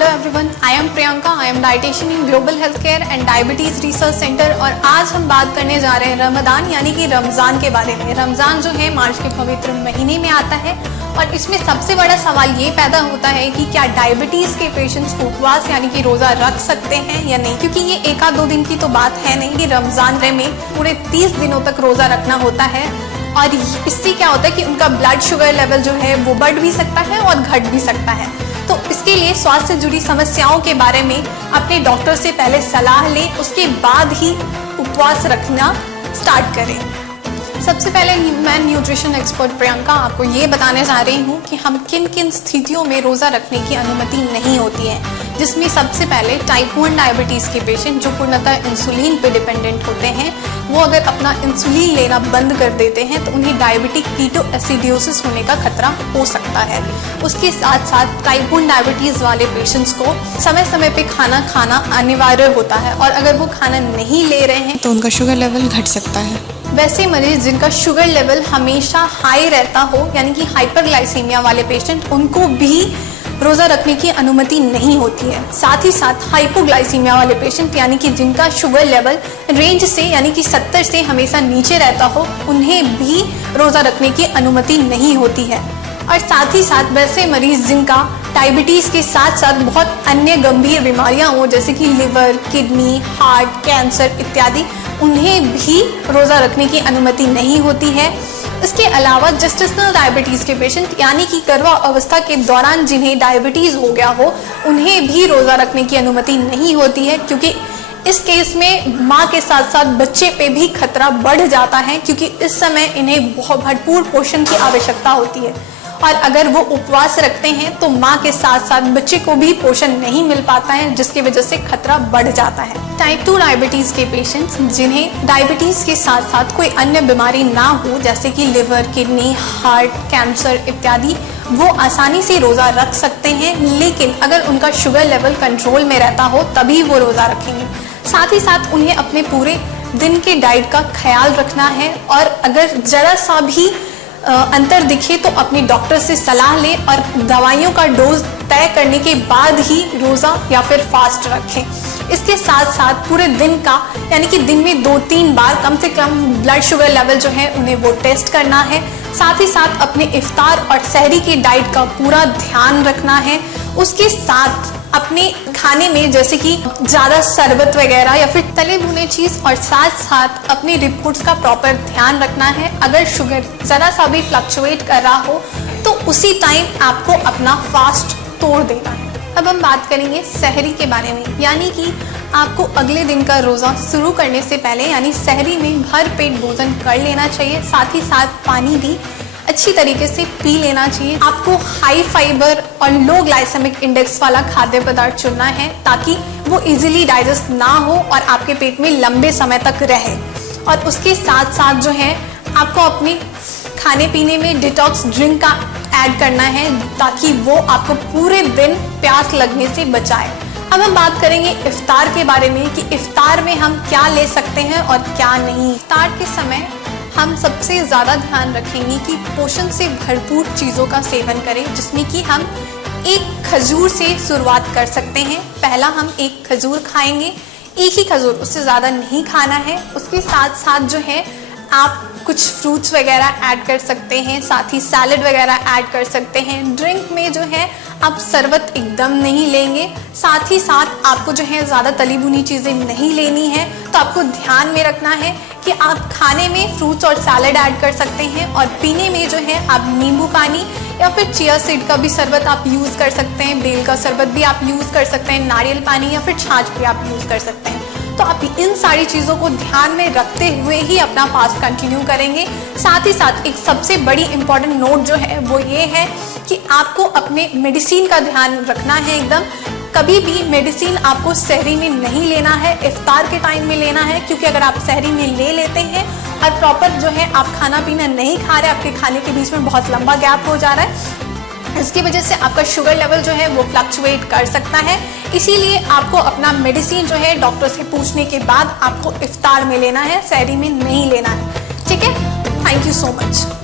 Hello everyone, I am Priyanka. I am dietitian in global health care and diabetes research centre. और आज हम बात करने जा रहे हैं रमज़ान यानी कि रमज़ान के बारे में। रमज़ान जो है मार्च के पवित्र महीने में आता है और इसमें सबसे बड़ा सवाल ये पैदा होता है कि क्या डायबिटीज़ के पेशेंट्स उपवास यानी कि रोज़ा रख सकते हैं या नहीं, क्योंकि ये एक आध दो दिन की तो बात है नहीं कि रमज़ान में पूरे 30 दिनों तक रोज़ा रखना होता है। और इससे क्या होता है कि उनका ब्लड शुगर लेवल जो है वो बढ़ भी सकता है और घट भी सकता है। तो इसके लिए स्वास्थ्य से जुड़ी समस्याओं के बारे में अपने डॉक्टर से पहले सलाह लें, उसके बाद ही उपवास रखना स्टार्ट करें। सबसे पहले मैं न्यूट्रिशन एक्सपर्ट प्रियंका आपको ये बताने जा रही हूँ कि हम किन किन स्थितियों में रोज़ा रखने की अनुमति नहीं होती है, जिसमें सबसे पहले टाइप 1 डायबिटीज़ के पेशेंट जो पूर्णतः इंसुलिन पे डिपेंडेंट होते हैं, वो अगर अपना इंसुलिन लेना बंद कर देते हैं तो उन्हें डायबिटिक कीटोएसिडोसिस होने का खतरा हो सकता है। उसके साथ साथ टाइप 1 डायबिटीज़ वाले पेशेंट्स को समय समय पे खाना अनिवार्य होता है और अगर वो खाना नहीं ले रहे हैं तो उनका शुगर लेवल घट सकता है। वैसे मरीज जिनका शुगर लेवल हमेशा हाई रहता हो यानी कि हाइपरग्लाइसीमिया वाले पेशेंट, उनको भी रोज़ा रखने की अनुमति नहीं होती है। साथ ही साथ हाइपोग्लाइसीमिया वाले पेशेंट यानी कि जिनका शुगर लेवल रेंज से यानी कि 70 से हमेशा नीचे रहता हो, उन्हें भी रोज़ा रखने की अनुमति नहीं होती है। और साथ ही साथ वैसे मरीज जिनका डायबिटीज़ के साथ साथ बहुत अन्य गंभीर बीमारियां हो जैसे कि लिवर, किडनी, हार्ट, कैंसर इत्यादि, उन्हें भी रोज़ा रखने की अनुमति नहीं होती है। इसके अलावा जेस्टेशनल डायबिटीज़ के पेशेंट यानी कि गर्भा अवस्था के दौरान जिन्हें डायबिटीज़ हो गया हो, उन्हें भी रोज़ा रखने की अनुमति नहीं होती है, क्योंकि इस केस में माँ के साथ साथ बच्चे पे भी खतरा बढ़ जाता है, क्योंकि इस समय इन्हें बहुत भरपूर पोषण की आवश्यकता होती है। और अगर वो उपवास रखते हैं तो माँ के साथ साथ बच्चे को भी पोषण नहीं मिल पाता है, जिसकी वजह से खतरा बढ़ जाता है। टाइप 2 डायबिटीज़ के पेशेंट्स जिन्हें डायबिटीज़ के साथ साथ कोई अन्य बीमारी ना हो जैसे कि लिवर, किडनी, हार्ट, कैंसर इत्यादि, वो आसानी से रोज़ा रख सकते हैं, लेकिन अगर उनका शुगर लेवल कंट्रोल में रहता हो तभी वो रोज़ा रखेंगे। साथ ही साथ उन्हें अपने पूरे दिन के डाइट का ख्याल रखना है और अगर ज़रा सा भी अंतर दिखे तो अपने डॉक्टर से सलाह लें और दवाइयों का डोज तय करने के बाद ही रोज़ा या फिर फास्ट रखें। इसके साथ साथ पूरे दिन का यानी कि दिन में 2-3 बार कम से कम ब्लड शुगर लेवल जो है उन्हें वो टेस्ट करना है। साथ ही साथ अपने इफ्तार और सहरी की डाइट का पूरा ध्यान रखना है। उसके साथ अपने खाने में जैसे कि ज़्यादा शरबत वगैरह या फिर तले भुने चीज़ और साथ साथ अपने रिपोर्ट्स का प्रॉपर ध्यान रखना है। अगर शुगर ज़रा सा भी फ्लक्चुएट कर रहा हो तो उसी टाइम आपको अपना फास्ट तोड़ देना है। अब हम बात करेंगे सहरी के बारे में, यानी कि आपको अगले दिन का रोज़ा शुरू करने से पहले यानी सहरी में भर पेट भोजन कर लेना चाहिए। साथ ही साथ पानी भी अच्छी तरीके से पी लेना चाहिए। आपको हाई फाइबर और लो ग्लाइसेमिक इंडेक्स वाला खाद्य पदार्थ चुनना है ताकि वो इजीली डाइजेस्ट ना हो और आपके पेट में लंबे समय तक रहे। और उसके साथ साथ जो है आपको अपने खाने पीने में डिटॉक्स ड्रिंक का ऐड करना है ताकि वो आपको पूरे दिन प्यास लगने से बचाए। अब हम बात करेंगे इफ्तार के बारे में कि इफ्तार में हम क्या ले सकते हैं और क्या नहीं। इफ्तार के समय हम सबसे ज़्यादा ध्यान रखेंगे कि पोषण से भरपूर चीज़ों का सेवन करें, जिसमें कि हम एक खजूर से शुरुआत कर सकते हैं। पहला हम एक खजूर खाएंगे, एक ही खजूर, उससे ज़्यादा नहीं खाना है। उसके साथ साथ जो है आप कुछ फ्रूट्स वगैरह ऐड कर सकते हैं, साथ ही सैलड वगैरह ऐड कर सकते हैं। ड्रिंक में जो है आप शरबत एकदम नहीं लेंगे। साथ ही साथ आपको जो है ज़्यादा तली भुनी चीज़ें नहीं लेनी है। तो आपको ध्यान में रखना है कि आप खाने में फ्रूट्स और सैलड ऐड कर सकते हैं और पीने में जो है आप नींबू पानी या फिर चिया सीड का भी शरबत आप यूज़ कर सकते हैं, बेल का शरबत भी आप यूज़ कर सकते हैं, नारियल पानी या फिर छाछ भी आप यूज़ कर सकते हैं। तो आप इन सारी चीज़ों को ध्यान में रखते हुए ही अपना फास्ट कंटिन्यू करेंगे। साथ ही साथ एक सबसे बड़ी इंपॉर्टेंट नोट जो है वो ये है कि आपको अपने मेडिसिन का ध्यान रखना है एकदम। कभी भी मेडिसिन आपको सहरी में नहीं लेना है, इफ्तार के टाइम में लेना है, क्योंकि अगर आप सहरी में ले लेते हैं और प्रॉपर जो है आप खाना पीना नहीं खा रहे, आपके खाने के बीच में बहुत लंबा गैप हो जा रहा है, इसकी वजह से आपका शुगर लेवल जो है वो फ्लक्चुएट कर सकता है। इसीलिए आपको अपना मेडिसिन जो है डॉक्टर से पूछने के बाद आपको इफ्तार में लेना है, सहरी में नहीं लेना है। ठीक है, थैंक यू सो मच।